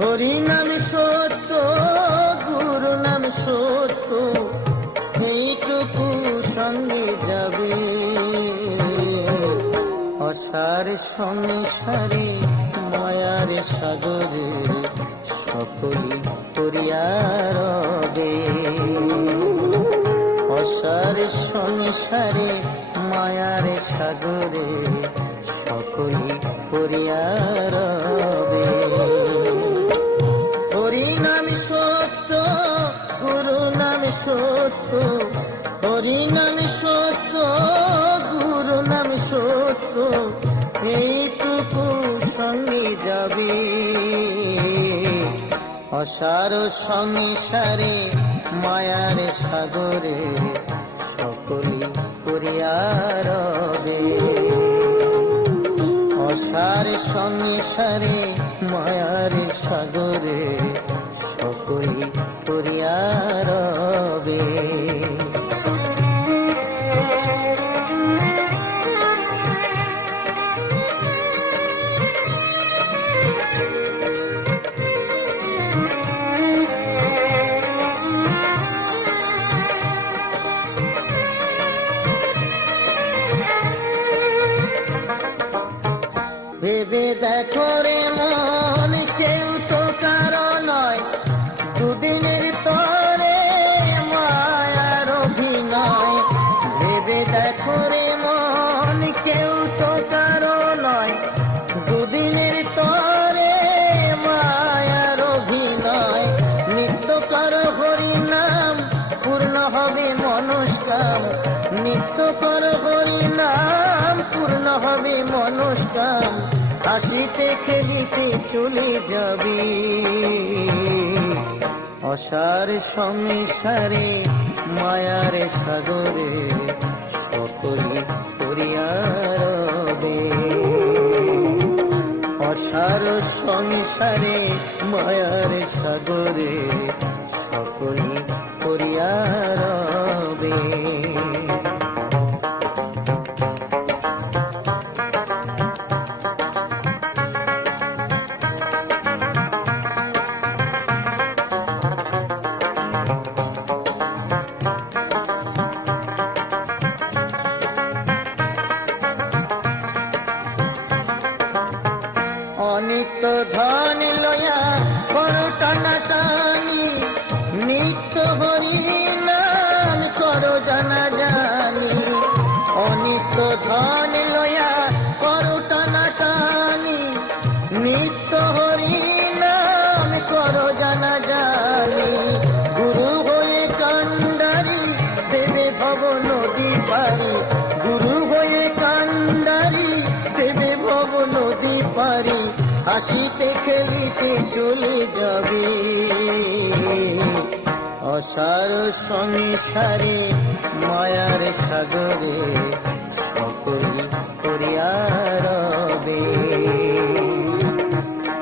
হরি নাম সত্য, গুরু নাম সত্য, এইটুকু সঙ্গে যাবে। অসার সংসারে, মায়ার সাগরে সকলি করিয়া রবে। অসার সংসারে, মায়ার সাগরে সকলি করিয়া রবে। সত্য, হরি নাম সত্য, গুরু নাম সত্য, এইটুকু সঙ্গে যাবে। অসার সংসারে, মায়ার সাগরে সকলি করিয়া রবে। অসার সংসারে, মায়ার সাগরে দেখো রে হাসিতে খেলিতে চলে যাবে। অসার সংসারে, মায়ার সাগরে সকলে করিয়া রবে। অসার সংসারে, মায়ার সাগরে সকলে করিয়া পারি হাসিতে খেলিতে চলে যাবে। অসার সংসারে, মায়ার সাগরে সকলে করিয়া রবে।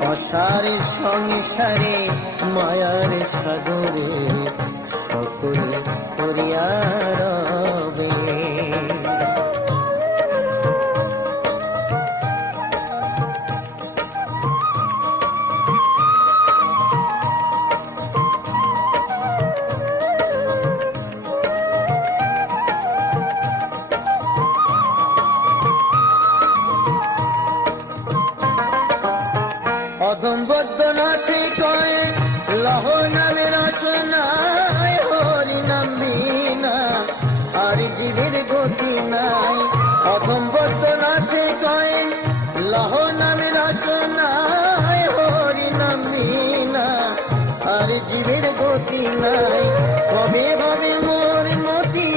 অসার সংসারে, মায়ার সাগরে নাই। কবে হবে মোর মতি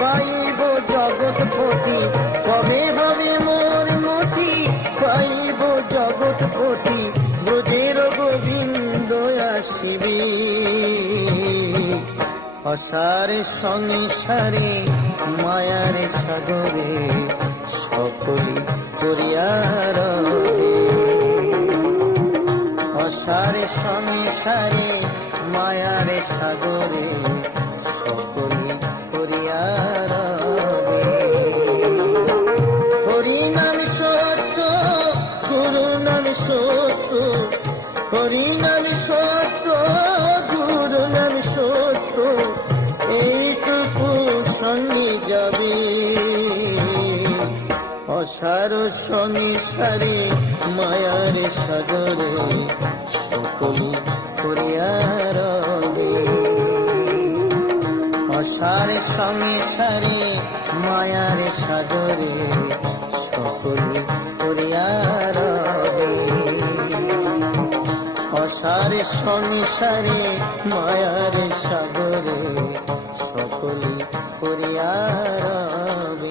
পাইব জগৎপতি কবে হবে মোর মতি পাইব জগৎপতি ব্রজের গোবিন্দ আসিবি। অসার সংসারে, মায়ার সাগরে সকলি করিয়া রবে। অসার সংসারে সাগরে সকলে করিয়া রবে। হরি নাম সত্য গুরু নাম সত্য হরি নাম সত্য গুরু নাম সত্য এইটুকু সঙ্গে যাবে। অসার সংসারে মায়ার সাগরে সকল করিয়ার অসার সংসারে মায়ার সাগরে সকল করিয়ার অসারে সংসারে মায়ার সাগরে সকল করিয়ার